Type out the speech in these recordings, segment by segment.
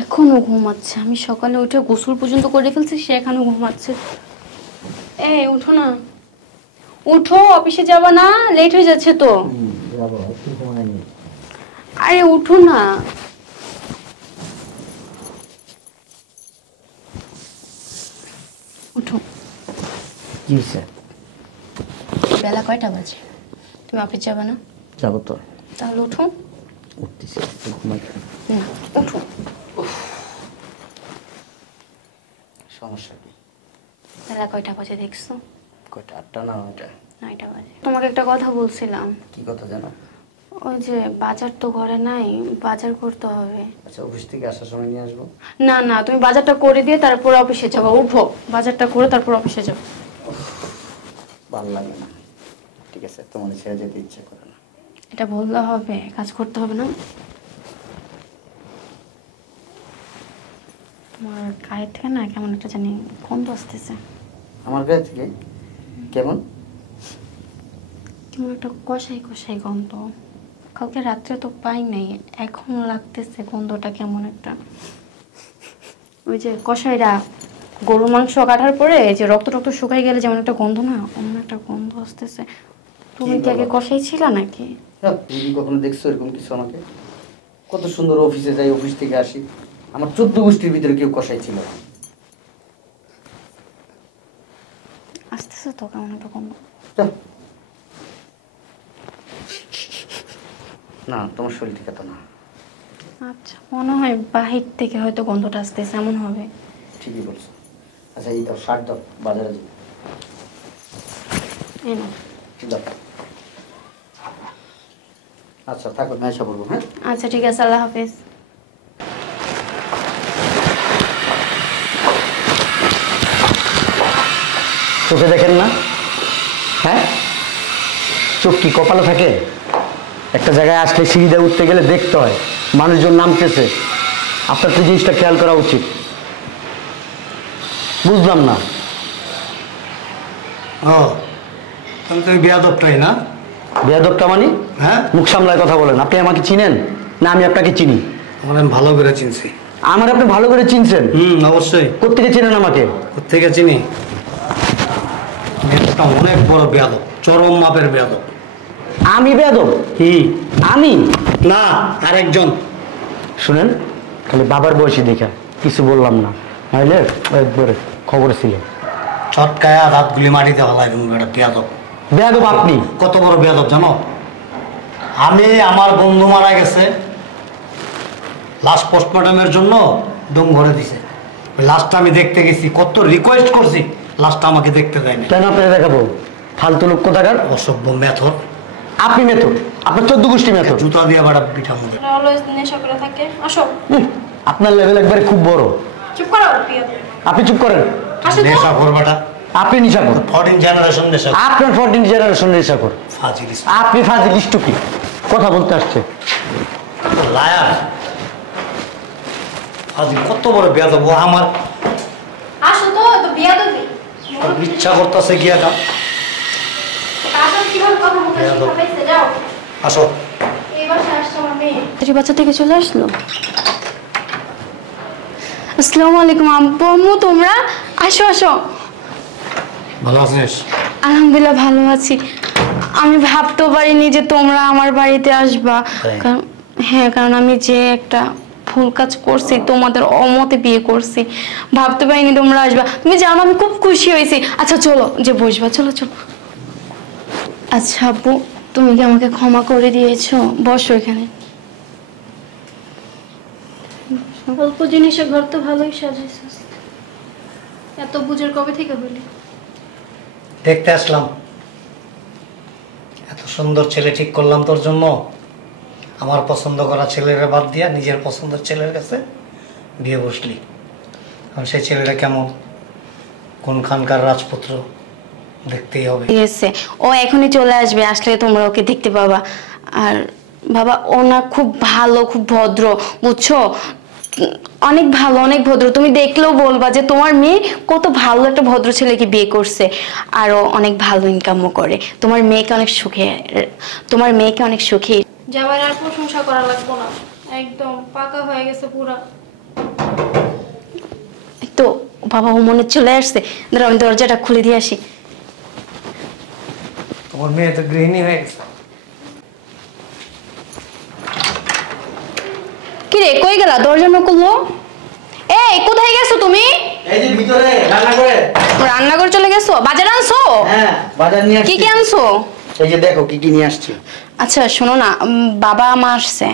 এখনো ঘুমাচ্ছে। আমি সকালে উঠে গোসল পর্যন্ত করে ফেলছি, সে এখনো ঘুমাচ্ছে। এই উঠো না, উঠো, অফিসে যাবা না? লেট হয়ে যাচ্ছে তো। আরে উঠো না। উঠো। কি হয়েছে? বেলা কয়টা বাজে? তুমি অফিস যাবে না? যাবো তো। তাহলে উঠো। উঠতেছি, ঘুমাই না, উঠো। সমস্যা কি? বেলা কয়টা বাজে দেখছো? কয়টা? 8টা না 9টা? 9টা বাজে। তোমাকে একটা কথা বলছিলাম। কি কথা জানো? ওই যে বাজার তো ঘরে নাই, বাজার করতে হবে। আচ্ছা, অফিস থেকে আসার সময় নিয়ে আসবো। না না, তুমি বাজারটা করে দিয়ে তারপর অফিসে যাবো। উঠো, বাজারটা করে তারপর অফিসে যাও। ভালো লাগে না। ঠিক আছে, তোমার ছেড়ে যেতে ইচ্ছে করে না। এটা বললে হবে? কাজ করতে হবে না? তোমার গায়ে থেকে না কেমন একটা জানি গন্ধ আসতেছে। আমার গায়ে থেকে? কেমন? কেমন একটা কষাই কষাই গন্ধ। কালকে রাত্রে তো পাই নাই, এখন লাগতেছে গন্ধটা কেমন একটা। ওই যে কষাইরা গরু মাংস কাটার পরে যে রক্ত টক্ত শুকাই গেলে যেমন একটা গন্ধ না, অন্য একটা গন্ধ আসতেছে। তুমি কি আগে কষাই ছিলা নাকি? তুমি কখনো দেখছো এরকম কিছু আমাকে? কত সুন্দর অফিসে যাই, অফিস থেকে আসি, আমার 14 গোষ্ঠীর ভিতরে কেউ কষাই ছিল না। আসতেছে তো কেমন একটা গন্ধ। না, তোমার শরীর ঠিক না। আচ্ছা, মনে হয় বাহির থেকে হয়তো গন্ধটা আসতেছে, এমন হবে। ঠিকই বলছো। আচ্ছা, এই দাও, শার্ট দাও, বাজারে যাই। এই নাও। দাও। আচ্ছা থাকো, আমি এসে বলবো। হ্যাঁ আচ্ছা ঠিক আছে, আল্লাহ হাফেজ। চোখে দেখেন না? হ্যাঁ, চোখ কি কপালে থাকে? একটা জায়গায় আসলে সিঁড়িতে উঠতে গেলে দেখতে হয় মানুষজন নামতেছে। আপনার তো জিনিসটা খেয়াল করা উচিত। বুঝলাম না। ও, তাহলে তুমি বেয়াদবটাই না? বেয়াদবটা মানে? হ্যাঁ, মুখ সামলায় কথা বলেন। আপনি আমাকে চিনেন না আমি আপনাকে চিনি? আমার আমি ভালো করে চিনছি। আমার আপনি ভালো করে চিনছেন? অবশ্যই। কোত্থেকে চিনেন আমাকে? কোত্থেকে চিনি? একটা অনেক বড় বেয়াদব, চরম মাপের বেয়াদব। আমি বেয়াদব? আমি না, আরেকজন। শুনেন, খালি বাবার বয়সী দেখা কিছু বললাম না, নাইলে একবারে খবর ছিল। চটকায়া রাতগুলি মাটিতে হলাই তুমি একটা বেয়াদব। বেয়াদব আপনি? কত বড় বেয়াদব জানো? আমি আমার বন্ধু মারা গেছে, লাস্ট পোস্টমর্টমের জন্য দম ভরে দিছে। লাস্টটা আমি দেখতে গেছি, কত রিকোয়েস্ট করছি, লাস্টটা আমাকে দেখতে দেয়নি। কেন আপনাকে দেখাবো? ফালতু লোক কোথাকার। অসভ্য মেথর। আপনি মেথর, আপনার 14 গোষ্ঠী মেথর। জুতা দিয়ে বাড়া পিঠা মুখে। অলওয়েজ নেশা করে থাকে। আসো। আপনার লেভেল একবারে খুব বড়। চুপ করো। আপনি চুপ করেন। নেশা করবাটা আপনি নেশা কর। 14 জেনারেশন নেশা। আপনার 14 জেনারেশন নেশা কর। ফাজিল। আপনি ফাজিল ইষ্টুকি কথা বলতে আসছে। লায়ার ফাজিল, কত বড় বেয়াদব ও আমার। আসো তো, তো বেয়াদবি। ইচ্ছা করতেছে গিয়া দাও। আসো, কিভাবে কথা বলতে শিখাইছে, যাও। আসো। এবার আসছে আমার মেয়ে। বাচ্চা থেকে চলে আসলো। আসসালামু আলাইকুম আম্মু, তোমরা আসো আসো। ভালো আছিস? আলহামদুলিল্লাহ ভালো আছি। আমি ভাবতেও পারিনি যে তোমরা আমার বাড়িতে আসবা। হ্যাঁ, কারণ আমি যে একটা ভুল কাজ করছি, তোমাদের অমতে বিয়ে করছি, ভাবতে পারিনি তোমরা আসবা। তুমি জানো আমি খুব খুশি হয়েছি। আচ্ছা চলো, যে বসবা, চলো চলো। আচ্ছা আব্বু, তুমি কি আমাকে ক্ষমা করে দিয়েছো? বসো এখানে। অল্প জিনিসে ঘর তো ভালোই সাজাইছিস। এত বুঝের কবে থেকে হলি? দেখতে আসলাম, এত সুন্দর ছেলে ঠিক করলাম তোর জন্য। আমার পছন্দ করা ছেলেরা বাদ দিয়া নিজের পছন্দের ছেলের কাছে বিয়ে বসলি। কারণ সেই ছেলেরা কেমন, কোনখানকার রাজপুত্র, দেখতেই হবে। ও এখনই চলে আসবে, আসলে তোমরা ওকে দেখতে পাবা। আর বাবা, ও না খুব ভালো, খুব ভদ্র, বুঝছো? অনেক ভালো, অনেক ভদ্র। তুমি দেখলেও বলবা যে তোমার মেয়ে কত ভালো একটা ভদ্র ছেলেকে বিয়ে করছে। আর ও অনেক ভালো ইনকামও করে। তোমার মেয়েকে অনেক সুখী। জামাইয়ের আর প্রশংসা করা লাগবো না, একদম পাকা হয়ে গেছে পুরা। এই তো বাবা ও মনে চলে আসছে, দাঁড়াও আমি দরজাটা খুলে দিয়ে আসি। তোমার মেয়ে তো গৃহিণী হয়ে গেছে। কি রে কই গেলা? দরজা নকুলো। এই কোথায় গেছো তুমি? এই যে ভিতরে রান্না করে। রান্নাঘর চলে গেছো? বাজার আনছো? হ্যাঁ বাজার নিয়ে আসছি। কি কি আনছো? এই যে দেখো কি কি নিয়ে আসছি। আচ্ছা শোনো না, বাবা মা আসছে।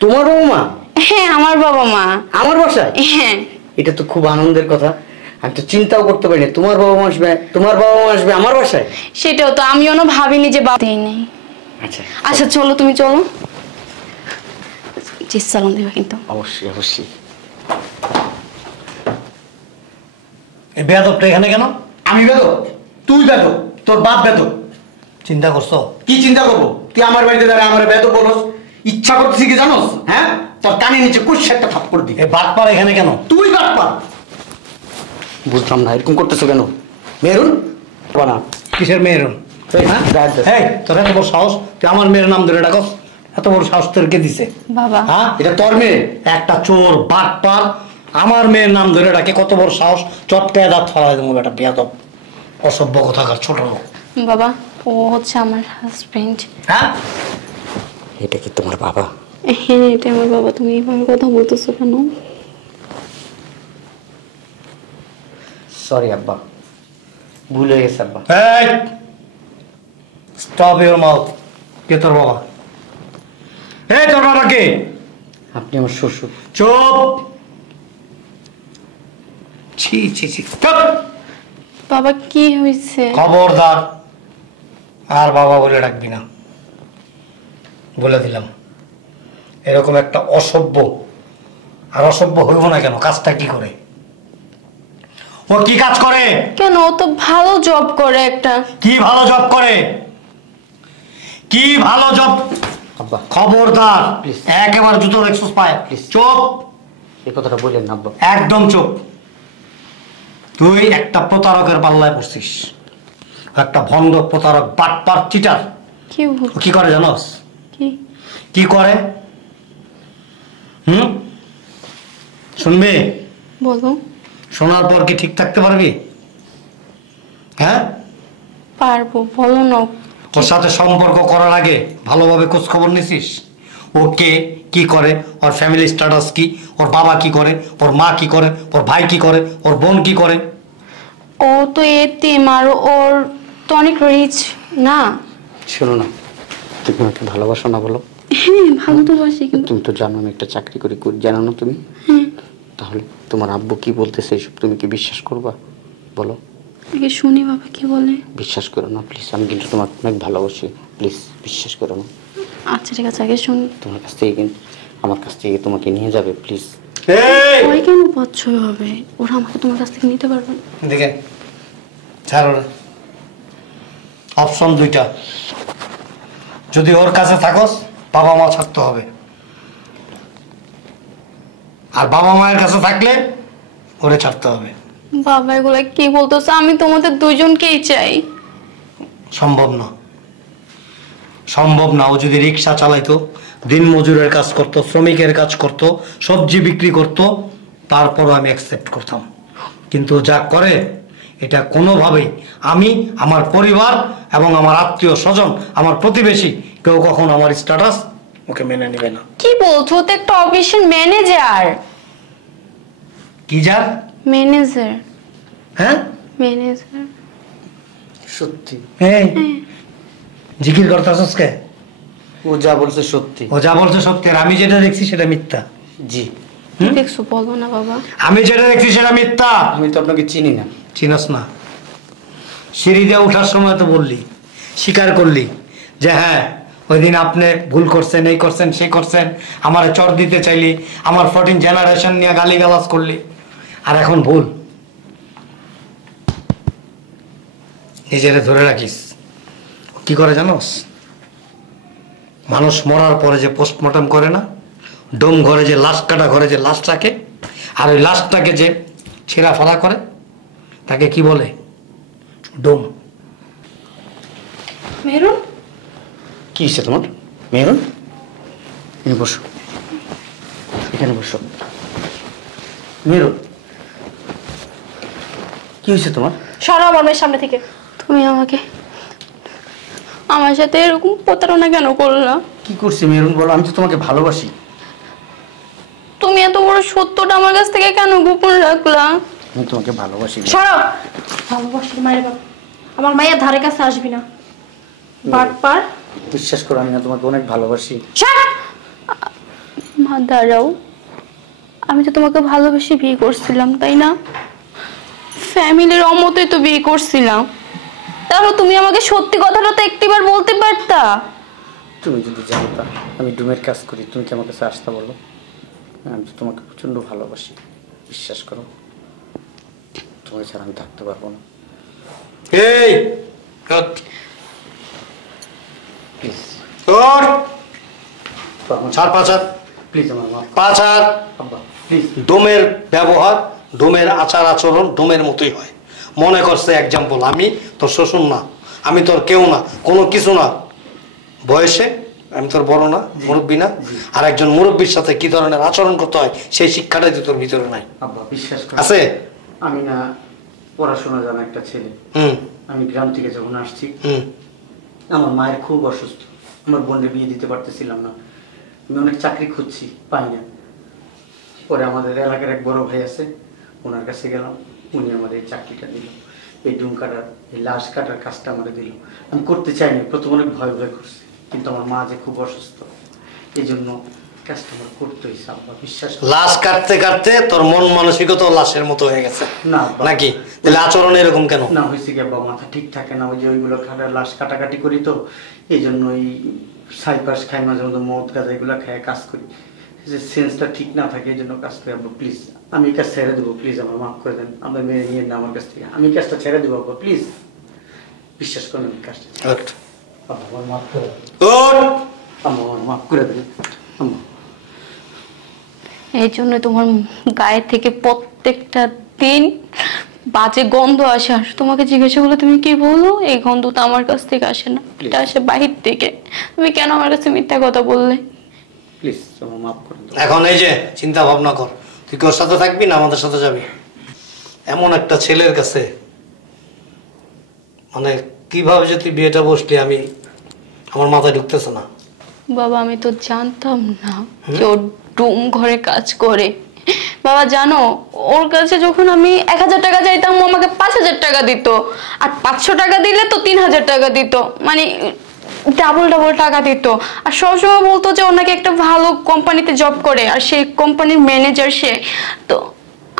তোমার বাবা মা? হ্যাঁ আমার বাবা মা। আমার বাসায়? হ্যাঁ। এটা তো খুব আনন্দের কথা। আমি তো চিন্তাও করতে পারিনি তোমার বাবা মা আসবে, তোমার বাবা মা আসবে আমার বাসায়। সেটাও তো আমিও না ভাবিনি যে বাবা নেই। আচ্ছা আচ্ছা চলো তুমি চলো। জি সালাম দিবা কিন্তু। অবশ্যই অবশ্যই। এই বেয়াদবটা এখানে কেন? আমি বেদক? তুই বেদক? তোর বাপ বেদক? চিন্তা করছো? কি চিন্তা করবো? তুই আমার বাড়িতে দাঁড়া আমার বেদক বলস? ইচ্ছা করতেছি কি জানোস? হ্যাঁ, তোর কানের নিচে কুশ একটা থাপ্পড় দি। এই বাটপার এখানে কেন? তুই বাটপা। বুঝলাম না এরকম করতেছো কেন? মেরুন না। কিসের মেয়ের? এই, হ্যাঁ গায়ের দোষ। এই তোর এত বড় সাহস, তুই আমার মেয়ের নাম ধরে ডাকস? এত বড় সাহস তোর কে দিছে? বাবা হ্যাঁ এটা তোর মেয়ে? একটা চোর বাটপার আমার মেয়ের নাম ধরে ডাকে, কত বড় সাহস! চটকায় দাঁত ফালাই দেবো বেটা, বেয়াদব অসভ্য কোথাকার ছোট লোক। বাবা ও হচ্ছে আমার হাজবেন্ড। হ্যাঁ এটা কি তোমার বাবা? হ্যাঁ এটা আমার বাবা। তুমি এইভাবে কথা বলতেছো কেন? সরি আব্বা, ভুল হয়ে গেছে আব্বা। এই স্টপ ইওর মাউথ। কে তোর বাবা? এই তোর বাবা কে? আপনি আমার শ্বশুর। চুপ! ছি ছি ছি, চুপ! বাবা কি হয়েছে? খবরদার আর বাবা বলে ডাকবি না, বলে দিলাম। এরকম একটা অসভ্য, আর অসভ্য হইব না কেন? কাজটা কি করে? ও কি কাজ করে? কেন? ও তো ভালো জব করে একটা। কি ভালো জব করে? কি ভালো জব? আব্বা খবরদার, Please. একেবারে জুতো দেখছিস পায়। Please. চুপ, এই কথাটা বললেন না আব্বা। একদম চুপ। তুই একটা প্রতারকের পাল্লায় পড়ছিস, একটা ভণ্ড প্রতারক, বাটপার, চিটার। কি ও কি করে জানোস? কি কি করে? শুনবি? বলো। শোনার পর কি ঠিক থাকতে পারবি? হ্যাঁ, পারবো, বলো না। ওর সাথে সম্পর্ক করার আগে ভালোভাবে খোঁজ খবর নিছিস? ও কে, কি করে, ওর ফ্যামিলি স্ট্যাটাস কি, ওর বাবা কি করে, ওর মা কি করে, ওর ভাই কি করে, ওর বোন কি করে? ও তো এতিম আর ওর তো অনেক রিচ না। শোনো না, তুমি আমাকে ভালোবাসো না বলো? হ্যাঁ ভালো তো বাসি কিন্তু। তুমি তো জানো আমি একটা চাকরি করি, জানো না তুমি? হ্যাঁ তাহলে তোমার আব্বু কি বলতেছে এসব তুমি কি বিশ্বাস করবা বলো? আগে শুনি বাবা কি বলে। বিশ্বাস করো না প্লিজ, আমি কিন্তু তোমাকে অনেক ভালোবাসি, প্লিজ বিশ্বাস করো না। আচ্ছা ঠিক আছে আগে শুনি। তোমার কাছ থেকে কিন্তু আমার কাছ থেকে তোমাকে নিয়ে যাবে প্লিজ। এই ওই কেন বচ্চয় হবে? ওরা আমাকে তোমার কাছ থেকে নিতে পারবে না। দেখে ছাড়ো না। অপশন দুইটা, যদি ওর কাছে থাকস বাবা মা ছাড়তে হবে, আর বাবা মায়ের কাছে থাকলে ওরে ছাড়তে হবে। বাবা এগুলা কি বলতেছে? আমি তোমাদের দুইজনকেই চাই। সম্ভব না, সম্ভব না। ও যদি রিক্সা চালাইতো, দিন মজুরের কাজ করত, শ্রমিকের কাজ করত, সবজি বিক্রি করত, তারপরও আমি অ্যাকসেপ্ট করতাম। কিন্তু যা করে এটা কোনোভাবেই আমি, আমার পরিবার এবং আমার আত্মীয় স্বজন, আমার প্রতিবেশী কেউ কখন আমার স্ট্যাটাস ওকে মেনে নেবে না। কি বলছো? ও তো একটা অফিসের ম্যানেজার। কি যার? ম্যানেজার। হ্যাঁ ম্যানেজার। সত্যি? এই জিকির করতেছস কে? ও যা বলছে সত্যি। ও যা বলছে সত্যি, আর আমি যেটা দেখছি সেটা মিথ্যা। জি। কি দেখছো বলো না বাবা। আমি যেটা দেখছি সেটা মিথ্যা। আমি তো আপনাকে চিনি না। চিনস না? সিঁড়ি দিয়ে ওঠার সময় তো বললি, স্বীকার করলি যে হ্যাঁ ওই দিন আপনি ভুল করছেন, এই করছেন, সেই করছেন, আমার চর দিতে চাইলি, আমার 14 জেনারেশন নিয়ে গালিগালাজ করলি, আর এখন ভুল নিজেরে ধরে রাখিস। কি করে জানোস? মানুষ মরার পরে যে পোস্টমর্টম করে না, ডোম ঘরে যে লাশ কাটা ঘরে যে লাশ রাখে, আর ওই লাশটাকে যে ছেঁড়া ফাড়া করে তাকে কি বলে? ডোম। মেরুন কি হয়েছে তোমার মেহরুন? এখানে বসো, এখানে বসো। মেরুন, কি হয়েছে তোমার? সরো আমার মেয়ের সামনে থেকে। তুমি আমাকে আমার সাথে এরকম প্রতারণা কেন করলা? কি করছি মেরুন বলো? আমি তো তোমাকে ভালোবাসি। তুমি এত বড় সত্যটা আমার কাছ থেকে কেন গোপন রাখলা? আমি তোমাকে ভালোবাসি। সরো। ভালোবাসার মায়ের বাপ, আমার মায়ের ধারে কাছে আসবি না। বাটপার। বিশ্বাস করো আমি না তোমাকে অনেক ভালোবাসি। মা দাঁড়াও, আমি তো তোমাকে ভালোবেসে বিয়ে করছিলাম তাই না? ফ্যামিলির অমতেই তো বিয়ে করছিলাম, তাহলে তুমি আমাকে সত্যি কথাটা তো একটিবার বলতে পারতা। তুমি যদি জানতা আমি ডুমের কাজ করি, তুমি কি আমার কাছে আসতে বলো? আমি তো তোমাকে প্রচন্ড ভালোবাসি, বিশ্বাস করো। তোমাকে ছাড়া আমি থাকতে পারবো না। এই প্লিজ তোর ছাড়, 4-5 হাত, প্লিজ আমার মাফ 5 হাত। আব্বা প্লিজ। ডোমের ব্যবহার, ডোমের আচার আচরণ ডোমের মতোই হয়। মনে করছে এক্সাম্পল আমি তোর শ্বশুর না, আমি তোর কেউ না, কোনো কিছু না। বয়সে আমি তোর বড় না, মুরব্বী না। আর একজন মুরব্বীর সাথে কি ধরনের আচরণ করতে হয় সেই শিক্ষাটাই তো তোর ভিতরে নাই। আব্বা বিশ্বাস করো, আছে? আমি না পড়াশোনা জানা একটা ছেলে। আমি গ্রাম থেকে যখন আসছি, আমার মায়ের খুব অসুস্থ, আমার বোনের বিয়ে দিতে পারতেছিলাম না। আমি অনেক চাকরি খুঁজছি, পাই না। পরে আমাদের এলাকার এক বড় ভাই আছে, ওনার কাছে গেলাম, উনি আমাদের এই চাকরিটা দিল। এই ডুম কাটার, এই লাশ কাটার কাজটা আমাদের দিল। আমি করতে চাইনি, প্রথম অনেক ভয় ভয় করছি, কিন্তু আমার মা যে খুব অসুস্থ, এই জন্য কাজটা আমার করতে হয়েছে। আব্বা বিশ্বাস করো। লাশ কাটতে কাটতে তোর মন মানসিকতা লাশের মতো হয়ে গেছে না নাকি? তাহলে আচরণ এরকম কেন? না হয়েছে কি আব্বা, মাথা ঠিক থাকে না। ওই যে ওইগুলো খাটার লাশ কাটাকাটি করি তো, এই জন্য ওই সাইপাস খাই, মাঝে মধ্যে মদ গাঁজা এগুলো খায় কাজ করি, যে সেন্সটা ঠিক না থাকে, এই জন্য কাজ করি। আব্বা প্লিজ আমি কাজ ছেড়ে দেবো, প্লিজ আমার মাফ করে দেন। আপনার মেয়ে নিয়ে না আমার কাছ থেকে, আমি কাজটা ছেড়ে দেবো আব্বা প্লিজ, বিশ্বাস করেন আমি কাজটা। আব্বা আমার মাফ করে দেন, আম্মা আমার মাফ করে দেন আম্মা। এই জন্য তোমার গায়ে থেকে প্রত্যেকটা দিন বাজে গন্ধ আসে। আর তোমাকে জিজ্ঞাসা করলে তুমি কি বলো? এই গন্ধ তো আমার কাছ থেকে আসে না, এটা আসে বাহির থেকে। তুমি কেন আমার কাছে মিথ্যা কথা বললে? প্লিজ আমার মাফ করে দেন। এখন এই যে চিন্তা ভাবনা কর, তুই কি ওর সাথে থাকবি না আমাদের সাথে যাবি? এমন একটা ছেলের কাছে মানে কিভাবে যে তুই বিয়েটা বসলি, আমি আমার মাথায় ঢুকতেছে না। বাবা আমি তো জানতাম না যে ও ডুম ঘরে কাজ করে। বাবা জানো, ওর কাছে যখন আমি 1000 টাকা চাইতাম ও আমাকে 5000 টাকা দিত, আর 500 টাকা দিলে তো 3000 টাকা দিত, মানে ডাবল ডাবল টাকা দিত। আর সবসময় বলতো যে ও নাকি একটা ভালো কোম্পানিতে জব করে, আর সেই কোম্পানির ম্যানেজার সে। তো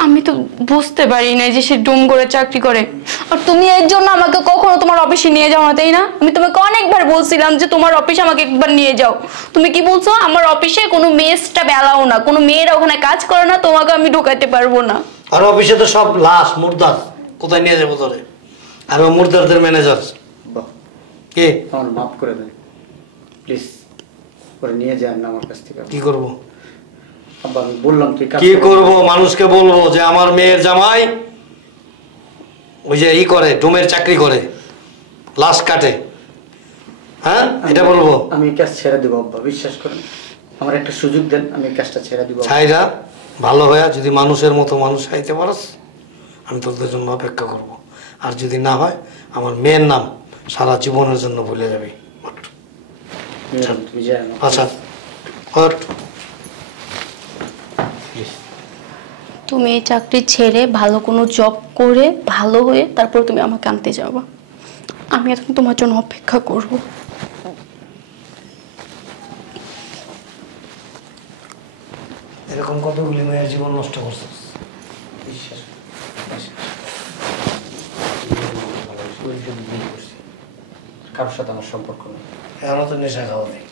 আমি তো বুঝতে পারি না যে সে ডুম করে চাকরি করে। আর তুমি এর জন্য আমাকে কখনো তোমার অফিসে নিয়ে যাও না তাই না? আমি তোমাকে অনেকবার বলছিলাম যে তোমার অফিসে আমাকে একবার নিয়ে যাও, তুমি কি বলছো? আমার অফিসে কোনো মেয়েটা বেলাও না, কোনো মেয়েরা ওখানে কাজ করে না, তোমাকে আমি ঢোকাতে পারবো না। আর অফিসে তো সব লাশ মুর্দার, কোথায় নিয়ে যাবো তোরে? আর ও মুর্দারদের ম্যানেজার। কে? আমার মাফ করে দেন প্লিজ, করে নিয়ে যান না আমার কাছ থেকে। কি করবো? আব্বা আমি বললাম তুই কি করবো? মানুষকে বলবো যে আমার মেয়ের জামাই ওই যে ই করে, ডোমের চাকরি করে, লাশ কাটে, হ্যাঁ এটা বলবো? আমি কাজ ছেড়ে দেবো আব্বা, বিশ্বাস করেন, আমার একটা সুযোগ দেন, আমি কাজটা ছেড়ে দিব। ছাইরা ভালো হয়ে যদি মানুষের মতো মানুষ খাইতে পারস, আমি তোদের জন্য অপেক্ষা করব। আর যদি না হয় আমার মেয়ের নাম সারা জীবনের জন্য ভুলে যাবি। তুমি যাই না। আচ্ছা হট। তুমি এই চাকরি ছেড়ে ভালো কোনো জব করে ভালো হয়ে তারপর তুমি আমাকে আনতে যাবা, আমি এখন তোমার জন্য অপেক্ষা করব। এরকম কতগুলি মেয়ের জীবন নষ্ট করছিস। বিশ্বাস কারোর সাথে আমার সম্পর্ক নেই। এখনো তো নেশা খাওয়া নেই।